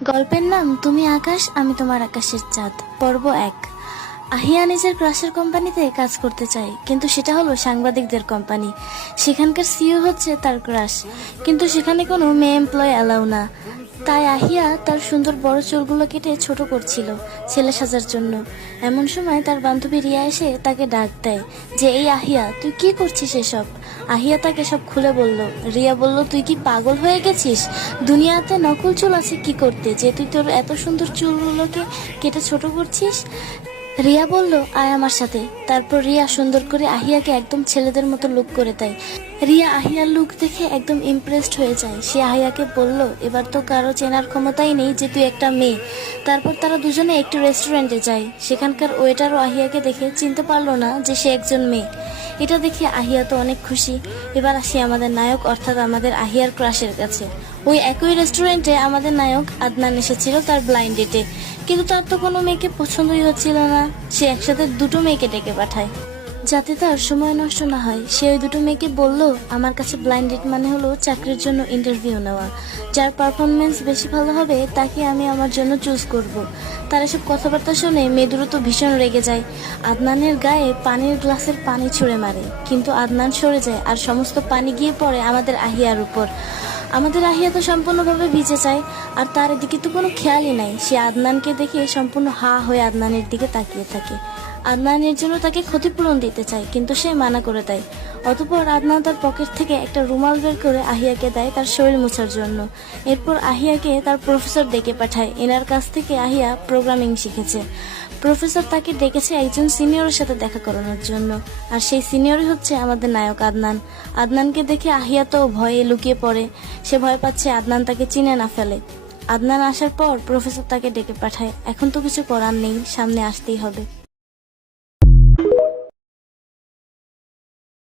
গল্পের নাম তুমি আকাশ আমি তোমার আকাশের চাঁদ। পর্ব 1। আহিয়া নিজের ক্রাশের কোম্পানিতে কাজ করতে চায়, কিন্তু সেটা হলো সাংবাদিকদের কোম্পানি। সেখানকার সিইও হচ্ছে তার ক্রাশ, কিন্তু সেখানে কোনো মেয়ে এমপ্লয় অ্যালাউ না। তাই আহিয়া তার সুন্দর বড় চুলগুলো কেটে ছোট করছিল ছেলে সাজার জন্য। এমন সময় তার বান্ধবী রিয়া এসে তাকে ডাক দেয় যে, এই আহিয়া, তুই কি করছিস এসব? আহিয়া তাকে সব খুলে বলল। রিয়া বলল, তুই কি পাগল হয়ে গেছিস? দুনিয়াতে নকল চুল আছে কি করতে যে তুই তোর এত সুন্দর চুলগুলোকে কেটে ছোট করছিস? রিয়া বলল, আয় আমার সাথে। তারপর রিয়া সুন্দর করে আহিয়াকে একদম ছেলেদের মতো লুক করে দেয়। রিয়া আহিয়ার লুক দেখে একদম ইমপ্রেসড হয়ে যায়। সে আহিয়াকে বলল, এবার তো কারো চেনার ক্ষমতাই নেই যে তুই একটা মেয়ে। তারপর তারা দুজনে একটি রেস্টুরেন্টে যায়। সেখানকার ওয়েটারও আহিয়াকে দেখে চিনতে পারলো না যে সে একজন মেয়ে। এটা দেখে আহিয়া তো অনেক খুশি। এবার আসি আমাদের নায়ক অর্থাৎ আমাদের আহিয়ার ক্রাশের কাছে। ওই একই রেস্টুরেন্টে আমাদের নায়ক আদনান এসেছিল তার ব্লাইন্ড ডেটে, কিন্তু তার তো কোনো মেয়েকে পছন্দই হচ্ছিল না। সে একসাথে দুটো মেয়েকে ডেকে পাঠায় যাতে তার সময় নষ্ট না হয়। সে ওই দুটো মেয়েকে বলল, আমার কাছে ব্লাইন্ড ডেট মানে হলো চাকরির জন্য ইন্টারভিউ নেওয়া। যার পারফরমেন্স বেশি ভালো হবে তাকে আমি আমার জন্য চুজ করব। তার এসব কথাবার্তা শুনে মেয়ে দুটো তো ভীষণ রেগে যায়। আদনানের গায়ে পানির গ্লাসের পানি ছুঁড়ে মারে, কিন্তু আদনান সরে যায় আর সমস্ত পানি গিয়ে পড়ে আমাদের আহিয়ার উপর। আমাদের আহিয়া তো সম্পূর্ণভাবে ভিজে যায়, আর তার এদিকে তো কোনো খেয়ালই নাই। সে আদনানকে দেখে সম্পূর্ণ হা হয়ে আদনানের দিকে তাকিয়ে থাকে। আদনানের জন্য তাকে ক্ষতিপূরণ দিতে চায়, কিন্তু সে মানা করে দেয়। অতঃপর আদনান তার পকেট থেকে একটা রুমাল বের করে আহিয়াকে দেয় তার শরীর মোছার জন্য। এরপর আহিয়াকে তার প্রফেসর ডেকে পাঠায়। এনার কাছ থেকে আহিয়া প্রোগ্রামিং শিখেছে। প্রফেসর তাকে ডেকেছে একজন সিনিয়রের সাথে দেখা করানোর জন্য, আর সেই সিনিয়রই হচ্ছে আমাদের নায়ক আদনান। আদনানকে দেখে আহিয়া তো ভয়ে লুকিয়ে পড়ে। সে ভয় পাচ্ছে আদনান তাকে চিনে না ফেলে। আদনান আসার পর প্রফেসর তাকে ডেকে পাঠায়। এখন তো কিছু করার নেই, সামনে আসতেই হবে।